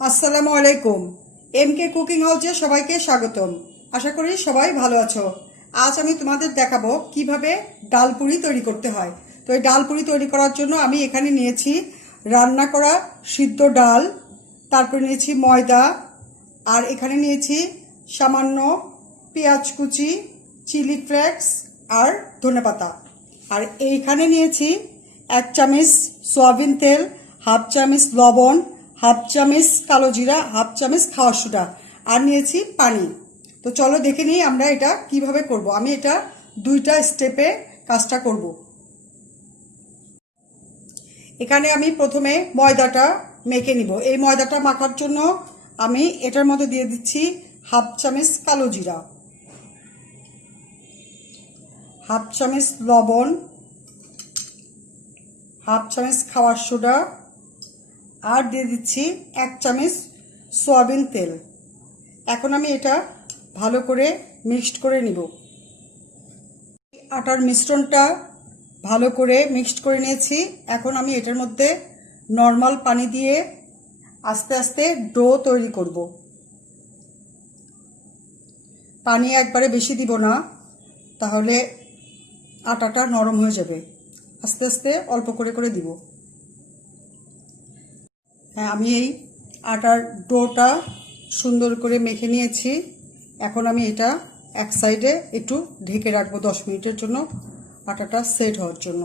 আসসালামুআলাইকুম এমকে cooking হাউসে সবাইকে স্বাগতম। আশা করি সবাই ভালো আছো। আজ আমি তোমাদের দেখাবো কিভাবে ডাল পুরি তৈরি করতে হয়। তো এই ডাল পুরি তৈরি করার জন্য আমি এখানে নিয়েছি রান্না করা সিদ্ধ ডাল, তারপর নিয়েছি ময়দা, আর এখানে নিয়েছি সামান্য পেঁয়াজ কুচি, চিলি ফ্লেক্স আর ধনেপাতা। আর এইখানে নিয়েছি 1 চামচ সয়াবিন তেল, হাফ চামচ লবণ, হাফ চামচ কালো জিরা, হাফ চামচ খাওয়ার সোডা, আর নিয়েছি পানি। তো চলো দেখে নিই আমরা এটা কিভাবে করব। আমি এটা 2টা স্টেপে কাজটা করব। এখানে আমি প্রথমে ময়দাটা মেখে নিব। এই ময়দাটা মাখার জন্য আমি এটার মধ্যে দিয়ে দিচ্ছি হাফ চামচ কালো জিরা, হাফ চামচ লবণ, হাফ চামচ খাওয়ার সোডা, আর দিয়ে দিচ্ছি 1 চামচ সয়াবিন তেল। এখন আমি এটা ভালো করে মিক্সড করে নিব। আটার মিশ্রণটা ভালো করে মিক্সড করে নিয়েছি। এখন আমি এটার মধ্যে নর্মাল পানি দিয়ে আস্তে আস্তে ডো তৈরি করব। পানি একবারে বেশি দিব না, তাহলে আটাটা নরম হয়ে যাবে। আস্তে আস্তে অল্প করে করে দিব। হ্যাঁ, আমি এই আটার ডোটা সুন্দর করে মেখে নিয়েছি। এখন আমি এটা এক সাইডে একটু ঢেকে রাখবো 10 মিনিটের জন্য, আটাটা সেট হওয়ার জন্য।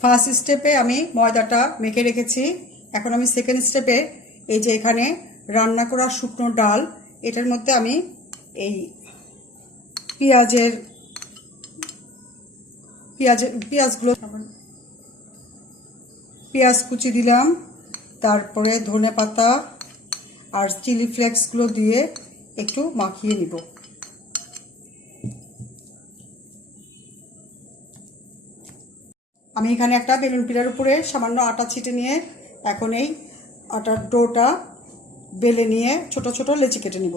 ফার্স্ট স্টেপে আমি ময়দাটা মেখে রেখেছি। এখন আমি সেকেন্ড স্টেপে এই যে এখানে রান্না করা শুকনো ডাল, এটার মধ্যে আমি এই পেঁয়াজ কুচি দিলাম, তারপরে ধনেপাতা আর চিলি ফ্লেক্সগুলো দিয়ে একটু মাখিয়ে নিব। আমি এখানে একটা বেলুন পিঠার উপরে সামান্য আটা ছিটে নিয়ে এখন এই আটার ডোটা বেলে নিয়ে ছোট ছোট লেচি কেটে নিব।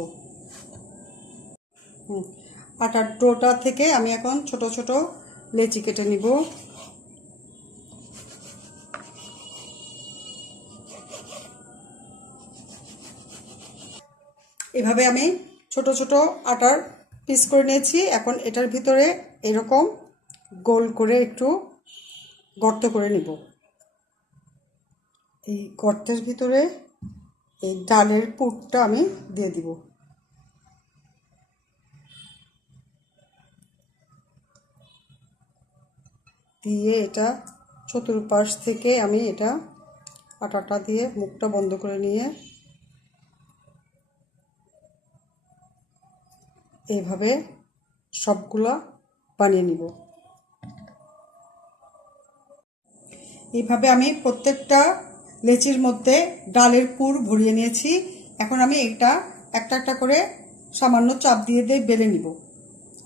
আটার ডোটা থেকে আমি এখন ছোট ছোট লেচি কেটে নিব। এভাবে আমি ছোট ছোট আটার পিস করে নিয়েছি। এখন এটার ভিতরে এরকম গোল করে একটু গর্ত করে নিব। এই গর্তের ভিতরে এই ডালের পুরটা আমি দিয়ে দিব। দিয়ে এটা চতুর্পাশ থেকে আমি এটা আটাটা দিয়ে মুখটা বন্ধ করে নিয়ে এইভাবে সবগুলো বানিয়ে নিব। এইভাবে আমি প্রত্যেকটা লেচির মধ্যে ডালের পুর ভরিয়ে নিয়েছি। এখন আমি এটা একটা একটা করে সামান্য চাপ দিয়ে বেলে নিব।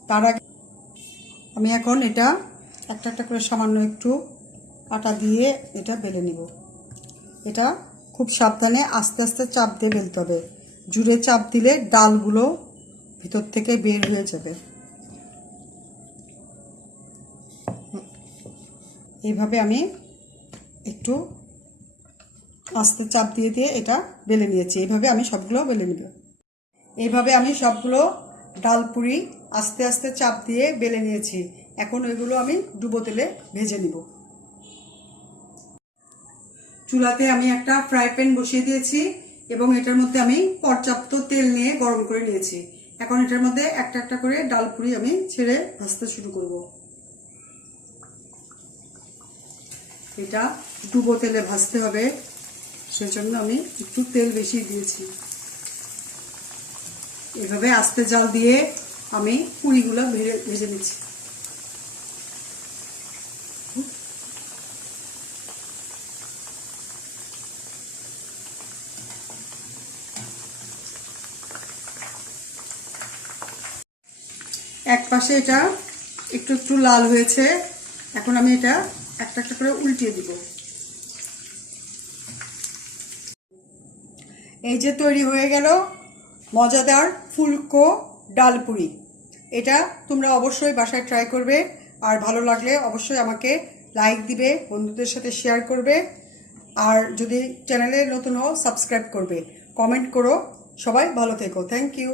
তার আগে আমি এখন এটা একটা একটা করে সামান্য একটু আটা দিয়ে এটা বেলে নিব। এটা খুব সাবধানে আস্তে আস্তে চাপ দিয়ে বেলতে হবে। জুড়ে চাপ দিলে ডালগুলো ভিতর থেকে বের হয়ে যাবে। এইভাবে আমি একটু আস্তে চাপ দিয়ে দিয়ে এটা বেলে নিয়েছি। এইভাবে আমি সবগুলো বেলে নিব। এইভাবে আমি সবগুলো ডাল পুরি আস্তে আস্তে চাপ দিয়ে বেলে নিয়েছি। এখন ওইগুলো আমি ডুবো তেলে ভেজে নিব। চুলাতে আমি একটা ফ্রাই প্যান বসিয়ে দিয়েছি এবং এটার মধ্যে আমি পর্যাপ্ত তেল নিয়ে গরম করে নিয়েছি। এখন এটার মধ্যে একটা একটা করে ডাল পুরি আমি ছেড়ে ভাজতে শুরু করব। এটা ডুবো তেলে ভাজতে হবে, সেজন্য আমি একটু তেল বেশি দিয়েছি। এভাবে আস্তে জাল দিয়ে আমি পুরিগুলো ভেজে নিচ্ছি। এক পাশে এটা একটু একটু লাল হয়েছে। এখন আমি এটা একটা একটা করে উল্টিয়ে দিব। এই যে তৈরি হয়ে গেল মজাদার ফুলকো ডাল পুরি। এটা তোমরা অবশ্যই বাসায় ট্রাই করবে, আর ভালো লাগলে অবশ্যই আমাকে লাইক দিবে, বন্ধুদের সাথে শেয়ার করবে। আর যদি চ্যানেলে নতুন হও সাবস্ক্রাইব করবে, কমেন্ট করো। সবাই ভালো থেকো। Thank you.